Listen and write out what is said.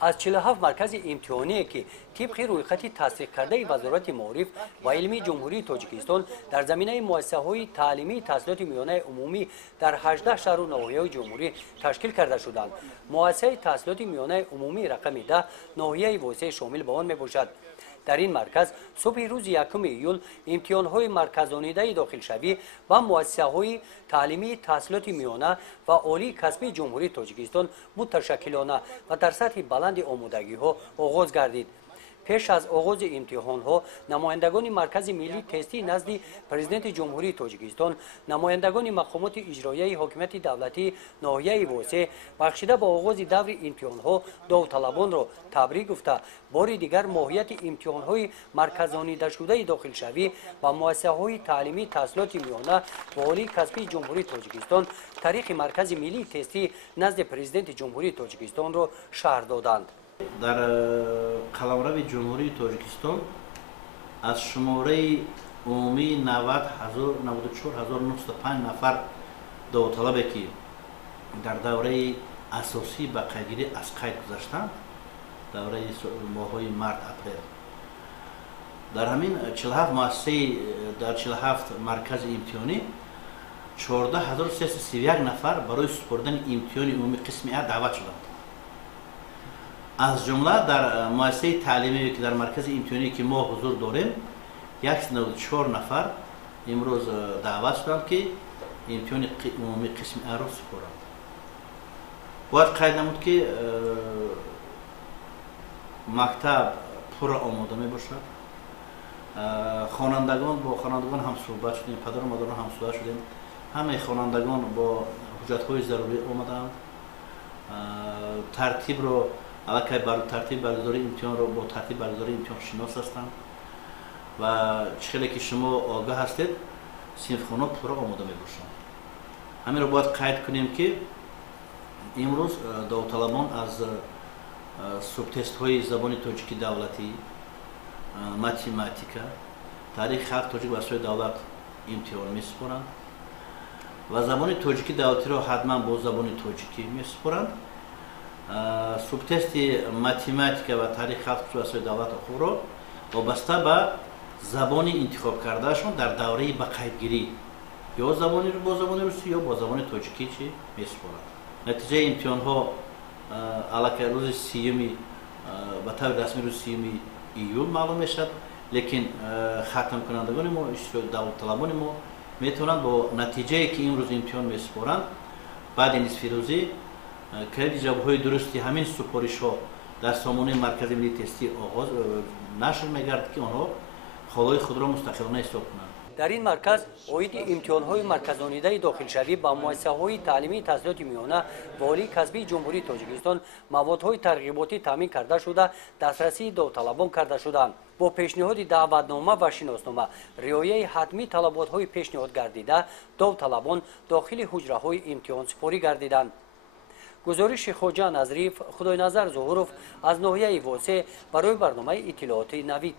از 47 مرکز امتحانی که طبق رویخط تصدیق کرده وزارت معارف و علمی جمهوری تاجیکستان در زمینه مؤسسه‌های تعلیمی تحصیلات میانه عمومی در 18 شهر و ناحیه‌های جمهوری تشکیل کرده شدند. مؤسسه تحصیلات میانه عمومی رقم 10 ناحیه واسه شامل به آن میباشد. در این مرکز صبح روز 1 ایول امتحان‌های مرکزانیده داخل شوی و مؤسسه‌های تعلیمی تحصیلات میانه و عالی کسبی جمهوری تاجیکستان متشکلانه و در سطح بلند آمادگی‌ها آغاز گردید. پیش از آغاز امتحان‌ها نمایندگان مرکز ملی تستی نزد پرزیدنت جمهوری تاجیکستان، نمایندگان مقامات اجرایی حاکمیت دولتی ناحیه واسه بخشیده با آغاز دور امتحان‌ها داوطلبان را تبریک گفته بار دیگر ماهیت امتحان‌های مرکزانیده شده داخل شوی و مؤسسه‌های تعلیمی تحصیلات میانه و عالی کسبی جمهوری تاجیکستان طریق مرکز ملی تستی نزد پرزیدنت جمهوری تاجیکستان را شرح دادند. در قلمرو جمهوری تاجیکستان از شماره عمومی 94905 نفر داوطلبی که در دوره اساسی به قیدگیری از قید گذاشتند، دوره ماه‌های مارس اپریل، در همین 47 مؤسسه در 47 مرکز امتحانی 14331 نفر برای سپردن امتحان عمومی قسم A دعوت شدند. از جمله در مؤسسه تعلیمی که در مرکز امتحانی که ما حضور داریم 194 نفر امروز دعوت شدند که امتحان عمومی قسم A را سپردند. باید قید نمود که مکتب پر آماده می باشد. خوانندگان با خوانندگان هم صحبت شدیم، پدر و مادران هم صحبت شدیم. همه خوانندگان با حجت‌های ضروری آمدند. ترتیب رو علاقه بر ترتیب برگزاری امتحان رو با ترتیب برگزاری امتحان شناس هستند و چخیلی که شما آگاه هستید صنفخانه پر آماده می باشند. همین رو باید قید کنیم که امروز داوطلبان از سوب تست های زبان تاجیکی دولتی، ماتماتیکا، تاریخ خلق تاجیک و اسرار دولت امتحان می سپارند و زبان تاجیکی دولتی را حتما با زبان تاجیکی می سپارند. سوب تست ماتماتیکا و تاریخ خلق و اسرار دولت خود را وابسته به زبان انتخاب کردهشون در دوره به قیدگیری یا زبانی رو با زبان روسی یا با زبان تاجیکی چی می سپارند. نتیجه امتحان ها علاقه روز 30 به طور رسمی روز 30 ایول معلوم میشد، لیکن ختم کنندگان ما داوطلبان ما میتونند با نتیجه که امروز امتحان میسپارند بعد نصف روزی که جوابهای درستی همین سپارش ها در سامانه مرکز ملی تستی آغاز نشر میگردد که آنها خالای خود را مستقلانه حساب کنند. در این مرکز عاید امتحان‌های مرکزانیده داخل شوی با مؤسسه‌های تعلیمی تحصیلات میانه و عالی کسبی جمهوری تاجیکستان موادهای ترغیباتی تامین کرده شده دسترسی داوطلبان کرده شدند. با پیشنهاد دعوتنامه و شناسنامه رعایت حتمی طلبات‌های پیشنهاد گردیده داوطلبان داخل حجره‌های امتحان سپاری گردیدند. گزارش خواجه نظریف خدای نظر ظهوروف از ناحیه واسه برای برنامه اطلاعات نوید.